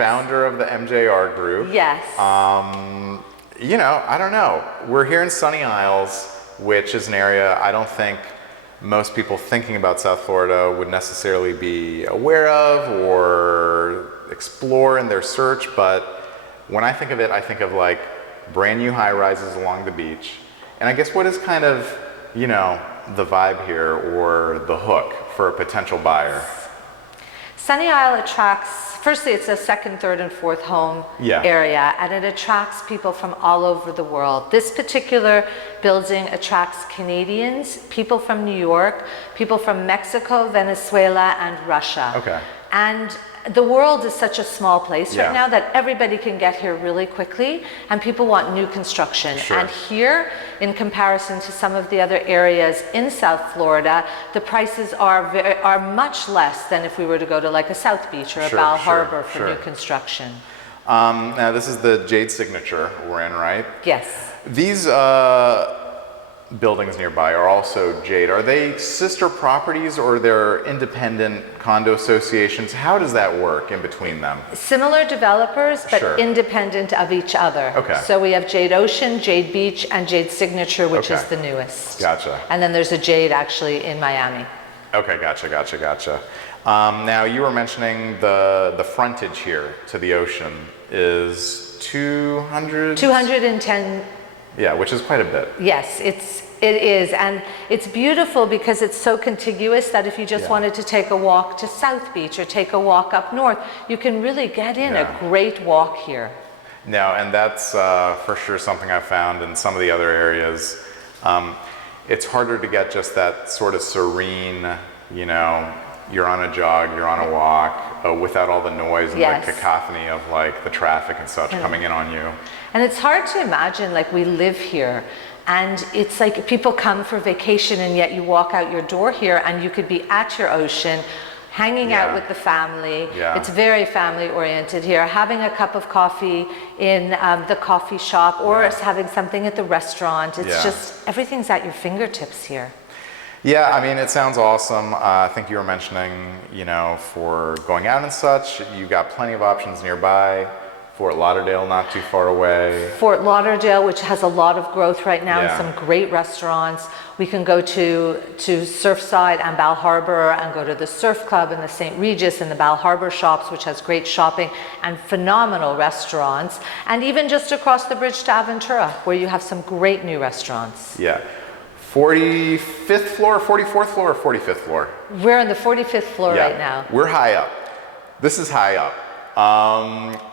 founder of the MJR Group. Yes. You know, I don't know. We're here in Sunny Isles, which is an area I don't think most people thinking about South Florida would necessarily be aware of or explore in their search, but when I think of it, I think of like brand new high-rises along the beach. And I guess what is kind of, you know, the vibe here or the hook for a potential buyer? Sunny Isle attracts, firstly, it's a second, third, and fourth home area, and it attracts people from all over the world. This particular building attracts Canadians, people from New York, people from Mexico, Venezuela, and Russia. Okay. And the world is such a small place right now that everybody can get here really quickly, and people want new construction. And here, in comparison to some of the other areas in South Florida, the prices are much less than if we were to go to like a South Beach or a Bal Harbor for new construction. Now this is the Jade Signature we're in, right? Yes. These buildings nearby are also Jade. Are they sister properties or they're independent condo associations? How does that work in between them? Similar developers, but independent of each other. Okay. So we have Jade Ocean, Jade Beach, and Jade Signature, which is the newest. Gotcha. And then there's a Jade actually in Miami. Okay, gotcha. Now you were mentioning the frontage here to the ocean is 210. Yeah, which is quite a bit. Yes, it is, and it's beautiful because it's so contiguous that if you just wanted to take a walk to South Beach or take a walk up north, you can really get in a great walk here. No, and that's for sure something I've found in some of the other areas. It's harder to get just that sort of serene, you know, you're on a jog, you're on a walk, without all the noise and the cacophony of like the traffic and such coming in on you. And it's hard to imagine, like we live here and it's like people come for vacation and yet you walk out your door here and you could be at your ocean, hanging out with the family. It's very family oriented here, having a cup of coffee in the coffee shop or having something at the restaurant. It's just, everything's at your fingertips here. Yeah, I mean, it sounds awesome. I think you were mentioning, you know, for going out and such, you got plenty of options nearby. Fort Lauderdale, not too far away. Fort Lauderdale, which has a lot of growth right now, and some great restaurants. We can go to Surfside and Bal Harbor and go to the Surf Club and the St. Regis and the Bal Harbor shops, which has great shopping and phenomenal restaurants. And even just across the bridge to Aventura, where you have some great new restaurants. Yeah. 45th floor, 44th floor, or 45th floor? We're on the 45th floor right now. We're high up. This is high up.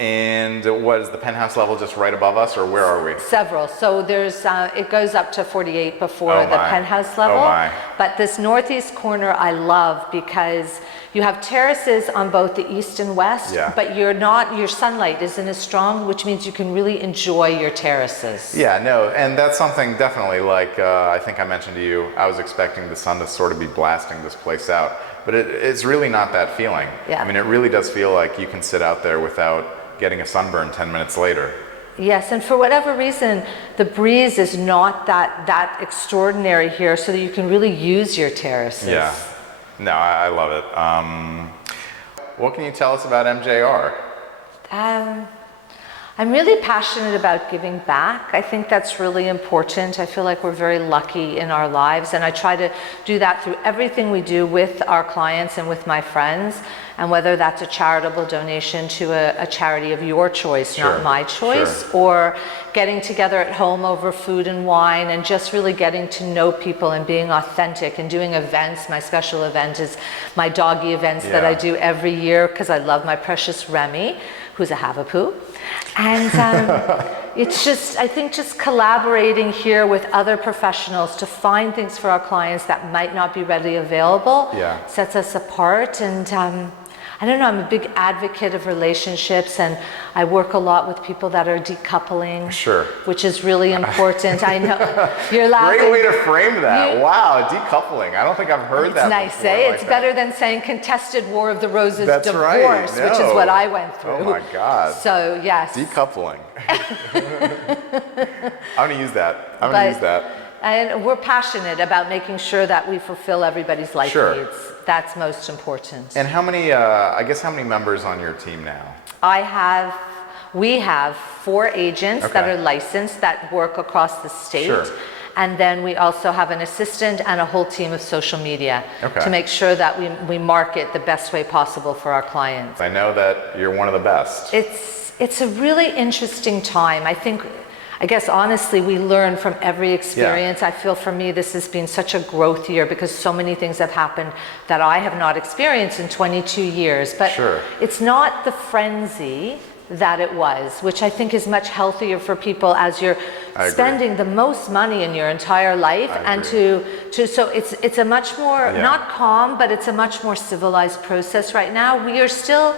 And what is the penthouse level just right above us, or where are we? Several. So there's, it goes up to 48 before the penthouse level. But this northeast corner I love because you have terraces on both the east and west, but your sunlight isn't as strong, which means you can really enjoy your terraces. Yeah, no, and that's something definitely like, I think I mentioned to you, I was expecting the sun to sort of be blasting this place out. But it's really not that feeling. I mean, it really does feel like you can sit out there without getting a sunburn 10 minutes later. Yes, and for whatever reason, the breeze is not that extraordinary here, so that you can really use your terraces. Yeah, no, I love it. What can you tell us about MJR? I'm really passionate about giving back. I think that's really important. I feel like we're very lucky in our lives, and I try to do that through everything we do with our clients and with my friends, and whether that's a charitable donation to a charity of your choice, not my choice, or getting together at home over food and wine and just really getting to know people and being authentic and doing events. My special event is my doggy events that I do every year because I love my precious Remy, who's a Havapoo. And it's just, I think just collaborating here with other professionals to find things for our clients that might not be readily available sets us apart. And I don't know, I'm a big advocate of relationships, and I work a lot with people that are decoupling, which is really important. I know, you're laughing. Great way to frame that. Wow, decoupling. I don't think I've heard that nice, before. Eh? It's better than saying contested War of the Roses divorce, which is what I went through. Oh my God. So yes. Decoupling. I'm gonna use that. I'm gonna use that. And we're passionate about making sure that we fulfill everybody's life Sure. needs. That's most important. And how many, I guess, how many members on your team now? We have 4 agents that Okay. are licensed that work across the state. Sure. And then we also have an assistant and a whole team of social media Okay. to make sure that we market the best way possible for our clients. I know that you're one of the best. It's a really interesting time. I guess honestly, we learn from every experience. I feel for me, this has been such a growth year because so many things have happened that I have not experienced in 22 years. But Sure. it's not the frenzy that it was, which I think is much healthier for people as you're agree. spending the most money in your entire life. And so it's a much more, Yeah. not calm, but it's a much more civilized process right now. We are still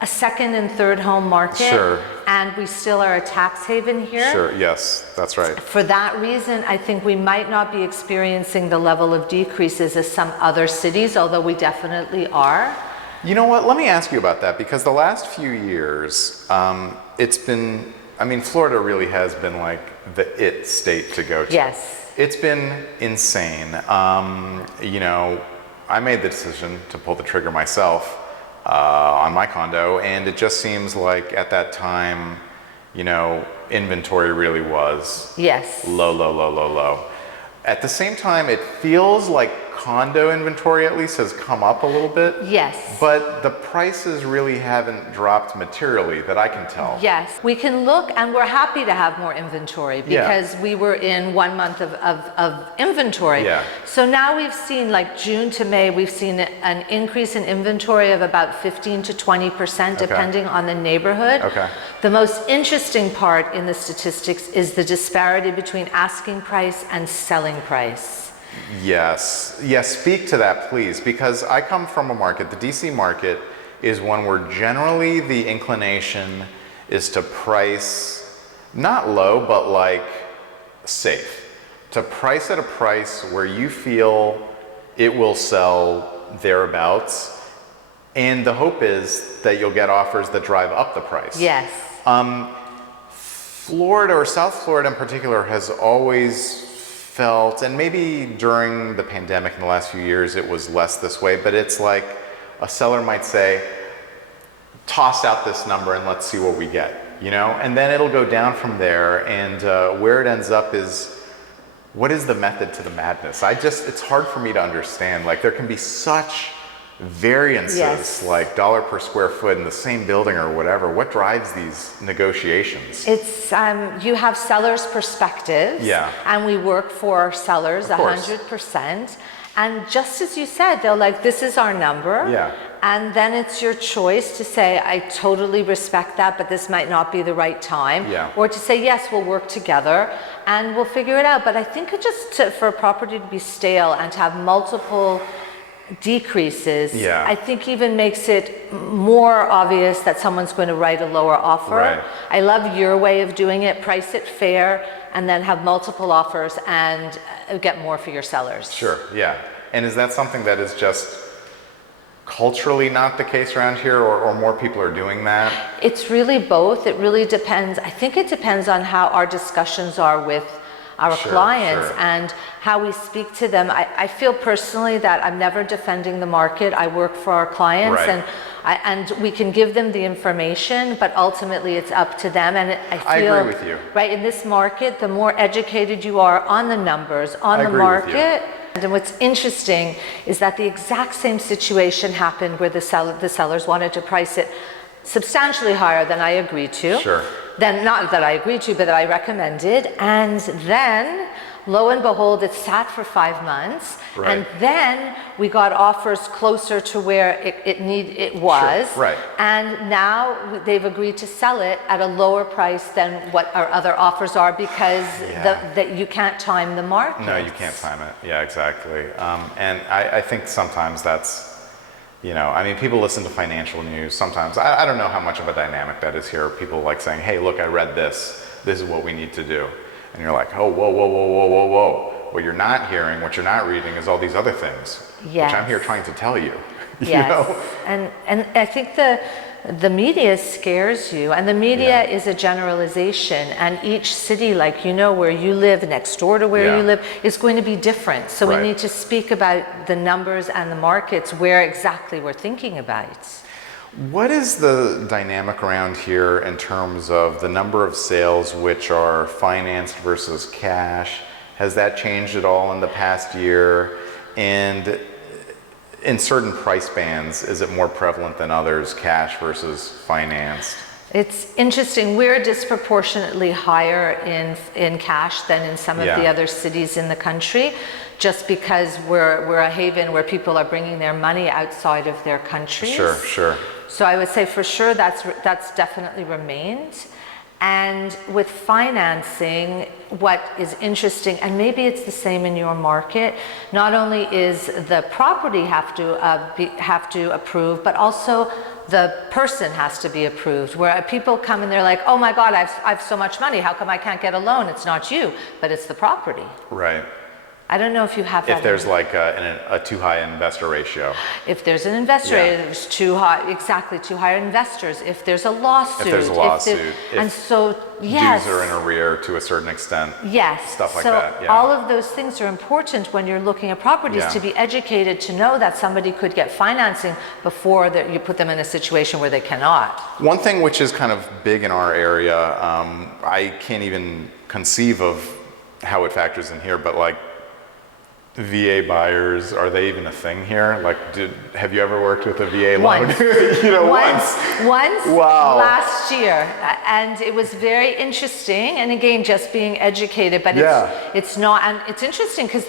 a second and third home market. Sure. And we still are a tax haven here. Sure, yes, that's right. For that reason, I think we might not be experiencing the level of decreases as some other cities, although we definitely are. You know what, let me ask you about that, because the last few years, it's been, I mean, Florida really has been like the it state to go to. Yes. It's been insane. You know, I made the decision to pull the trigger myself on my condo, and it just seems like at that time, you know, inventory really was Yes. low. At the same time, it feels like condo inventory at least has come up a little bit. Yes. But the prices really haven't dropped materially that I can tell. Yes, we can look, and we're happy to have more inventory because we were in 1 month of inventory. Yeah. So now we've seen, like June to May, we've seen an increase in inventory of about 15 to 20%, depending on the neighborhood. Okay. The most interesting part in the statistics is the disparity between asking price and selling price. Yes, speak to that please, because I come from a market, the DC market is one where generally the inclination is to price, not low, but like safe. To price at a price where you feel it will sell thereabouts, and the hope is that you'll get offers that drive up the price. Yes. Florida, or South Florida in particular, has always felt, and maybe during the pandemic in the last few years it was less this way, but it's like a seller might say, toss out this number and let's see what we get, you know? And then it'll go down from there, and where it ends up is, what is the method to the madness? It's hard for me to understand. Like, there can be such variances, like dollar per square foot in the same building or whatever. What drives these negotiations? It's you have sellers' perspectives, and we work for sellers 100%. And just as you said, they're like, this is our number. And then it's your choice to say, I totally respect that, but this might not be the right time. Or to say, yes, we'll work together and we'll figure it out. But I think for a property to be stale and to have multiple decreases, I think even makes it more obvious that someone's going to write a lower offer. I love your way of doing it. Price it fair and then have multiple offers and get more for your sellers. Sure, yeah. And is that something that is just culturally not the case around here, or more people are doing that? It's really both. It really depends. I think it depends on how our discussions are with our clients and how we speak to them. I feel personally that I'm never defending the market. I work for our clients, and we can give them the information, but ultimately it's up to them. And I feel, agree with you. Right, in this market, the more educated you are on the numbers, on the market. And what's interesting is that the exact same situation happened where the sellers wanted to price it substantially higher than I agreed to. Then, not that I agreed to, but that I recommended. And then, lo and behold, it sat for 5 months. And then we got offers closer to where it was. And now they've agreed to sell it at a lower price than what our other offers are, because that you can't time the market. No, you can't time it. Yeah, exactly. And I think sometimes that's, you know, I mean, people listen to financial news sometimes. I don't know how much of a dynamic that is here. People like saying, hey, look, I read this. This is what we need to do. And you're like, oh, whoa. What you're not hearing, what you're not reading is all these other things, which I'm here trying to tell you. You know? And I think the media scares you, and the media is a generalization, and each city, like where you live, next door to where you live, is going to be different. So we need to speak about the numbers and the markets where exactly we're thinking about. What is the dynamic around here in terms of the number of sales which are financed versus cash? Has that changed at all in the past year? And in certain price bands, is it more prevalent than others, cash versus financed? It's interesting. We're disproportionately higher in cash than in some of the other cities in the country, just because we're a haven where people are bringing their money outside of their countries. Sure. So I would say for sure that's definitely remained. And with financing, what is interesting, and maybe it's the same in your market, not only is the property have to approve, but also the person has to be approved. Where people come and they're like, oh my God, I've so much money, how come I can't get a loan? It's not you, but it's the property. Right. I don't know if you have that. If there's like a too high investor ratio. If there's an investor ratio, there's too high investors. If there's a lawsuit. If there's a lawsuit. And so, dues are in arrear to a certain extent. Yes. Stuff like that. So all of those things are important when you're looking at properties, to be educated, to know that somebody could get financing before that you put them in a situation where they cannot. One thing which is kind of big in our area, I can't even conceive of how it factors in here, but like, VA buyers, are they even a thing here? Like, have you ever worked with a VA loan? Once. Once Wow. Last year, and it was very interesting. And again, just being educated, but it's not. And it's interesting because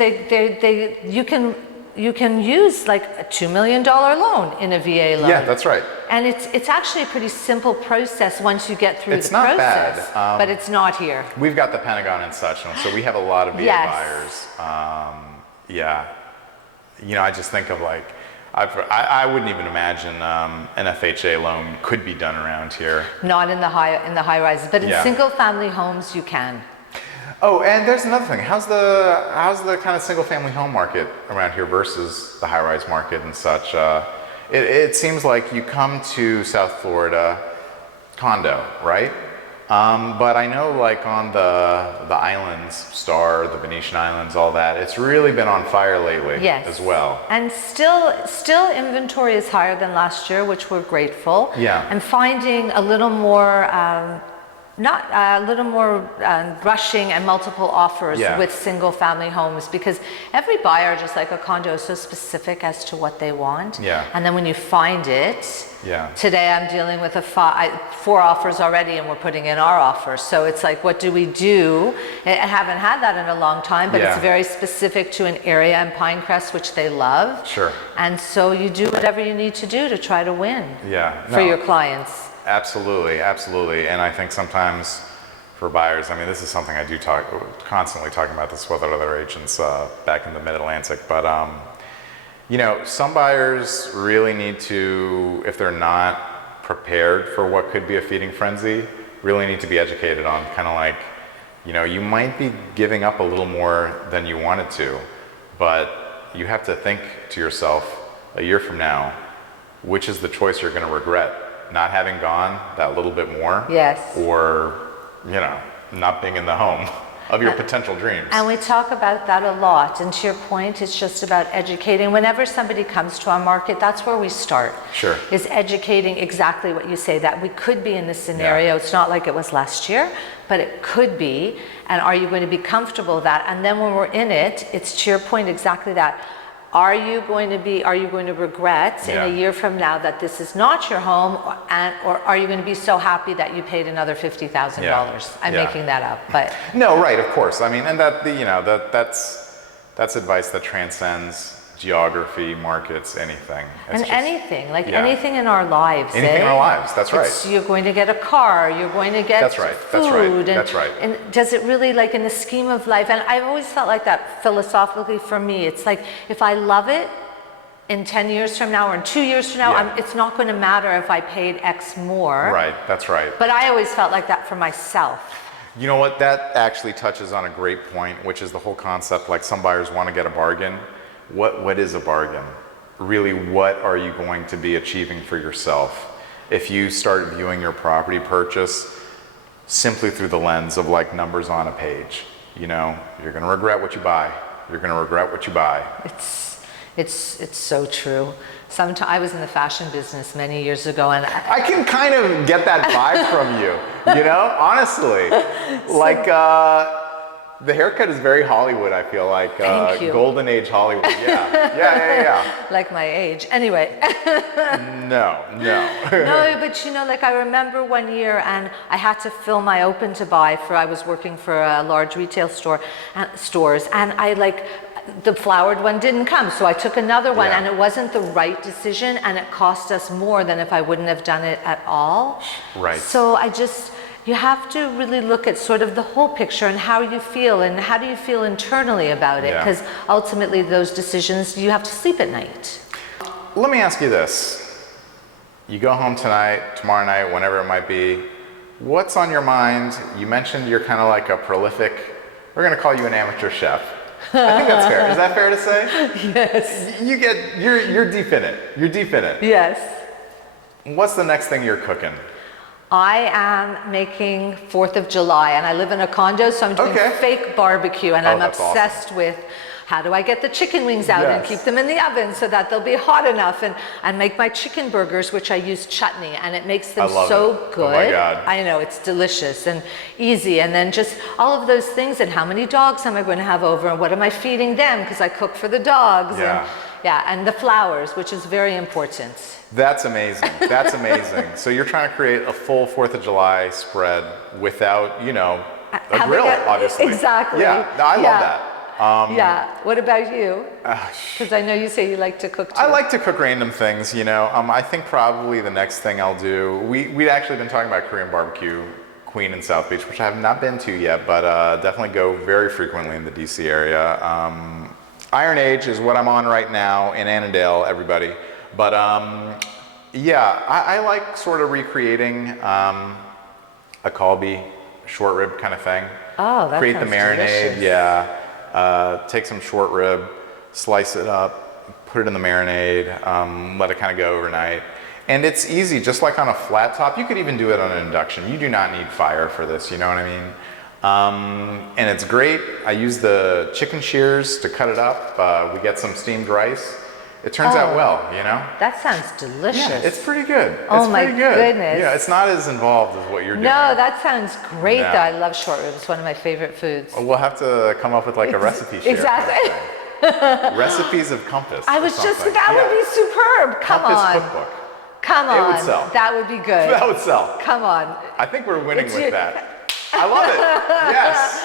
you can use like a $2 million loan in a VA loan. Yeah, that's right. And it's actually a pretty simple process once you get through the process. It's not bad, but it's not here. We've got the Pentagon and such, and so we have a lot of VA buyers. I just think of like, I wouldn't even imagine an FHA loan could be done around here. Not in the high rises, but in single family homes you can. Oh, and there's another thing. How's the kind of single family home market around here versus the high rise market and such? It seems like you come to South Florida, condo, right? But I know like on the islands, Star, the Venetian Islands, all that, it's really been on fire lately as well. And still inventory is higher than last year, which we're grateful. Yeah. And finding a little more, rushing and multiple offers with single family homes, because every buyer, just like a condo, is so specific as to what they want. Yeah. And then when you find it, today I'm dealing with 4 offers already, and we're putting in our offers. So it's like, what do we do? I haven't had that in a long time, but it's very specific to an area in Pinecrest, which they love. Sure. And so you do whatever you need to do to try to win for your clients. Absolutely. And I think sometimes for buyers, I mean, this is something I do constantly talking about this with other agents back in the Mid-Atlantic, but some buyers really need to, if they're not prepared for what could be a feeding frenzy, really need to be educated on kind of like, you might be giving up a little more than you wanted to, but you have to think to yourself a year from now, which is the choice you're going to regret? Not having gone that little bit more, or not being in the home of your potential dreams. And we talk about that a lot. And to your point, it's just about educating. Whenever somebody comes to our market, that's where we start. Sure. Is educating exactly what you say, that we could be in this scenario. It's not like it was last year, but it could be. And are you going to be comfortable with that? And then when we're in it, it's to your point exactly that. Are you going to regret in a year from now that this is not your home, or are you going to be so happy that you paid another $50,000? I'm making that up, but no, right, of course. I mean, and that's advice that transcends geography, markets, anything. Anything in our lives. Anything in our lives. That's right. You're going to get a car. You're going to get food. That's right. And does it really, like in the scheme of life? And I've always felt like that philosophically for me. It's like if I love it in 10 years from now or in 2 years from now, it's not going to matter if I paid X more. Right. That's right. But I always felt like that for myself. You know what? That actually touches on a great point, which is the whole concept. Like some buyers want to get a bargain. What is a bargain? Really, what are you going to be achieving for yourself? if you start viewing your property purchase simply through the lens of like numbers on a page. You know, you're going to regret what you buy. You're going to regret what you buy. It's so true. Sometimes I was in the fashion business many years ago, and I can kind of get that vibe from you, you know, honestly. Like, the haircut is very Hollywood, I feel like. Thank you. Golden age Hollywood, yeah. like my age. Anyway. No. No, but you know, like I remember one year and I had to fill my open to buy I was working for a large retail stores, and I like, the flowered one didn't come, so I took another one, and it wasn't the right decision, and it cost us more than if I wouldn't have done it at all. Right. So you have to really look at sort of the whole picture and how you feel and how do you feel internally about it, because ultimately those decisions, you have to sleep at night. Let me ask you this. You go home tonight, tomorrow night, whenever it might be, what's on your mind? You mentioned you're kind of like a prolific, we're going to call you an amateur chef. I think that's fair. Is that fair to say? Yes. You're deep in it. You're deep in it. Yes. What's the next thing you're cooking? I am making 4th of July, and I live in a condo, so I'm doing fake barbecue, and I'm obsessed with how do I get the chicken wings out and keep them in the oven so that they'll be hot enough, and make my chicken burgers, which I use chutney, and it makes them so good. Oh my God. I know, it's delicious and easy, and then just all of those things, and how many dogs am I going to have over, and what am I feeding them, because I cook for the dogs. And the flowers, which is very important. That's amazing. That's amazing. So you're trying to create a full 4th of July spread without, you know, a grill, obviously. Exactly. Yeah, no, I love that. What about you? Because I know you say you like to cook too. I like to cook random things, you know. I think probably the next thing I'll do, we'd actually been talking about Korean barbecue, Queen in South Beach, which I have not been to yet, but definitely go very frequently in the DC area. Iron Age is what I'm on right now in Annandale, everybody. But I like sort of recreating a Colby short rib kind of thing. Oh, that Create sounds the marinade, delicious. take some short rib, slice it up, put it in the marinade, let it kind of go overnight. And it's easy, just like on a flat top. You could even do it on an induction. You do not need fire for this, you know what I mean? And it's great. I use the chicken shears to cut it up. We get some steamed rice. It turns out well, you know? That sounds delicious. Yeah, it's pretty good. Oh my goodness. Yeah, it's not as involved as what you're doing. No, that sounds great though. I love short ribs. It's one of my favorite foods. We'll have to come up with like a recipe share. Exactly. Recipes of Compass. I was just, that would be superb. Come Compass on. cookbook. Come on. It would sell. That would be good. That would sell. Come on. I think we're winning with that. I love it. Yes.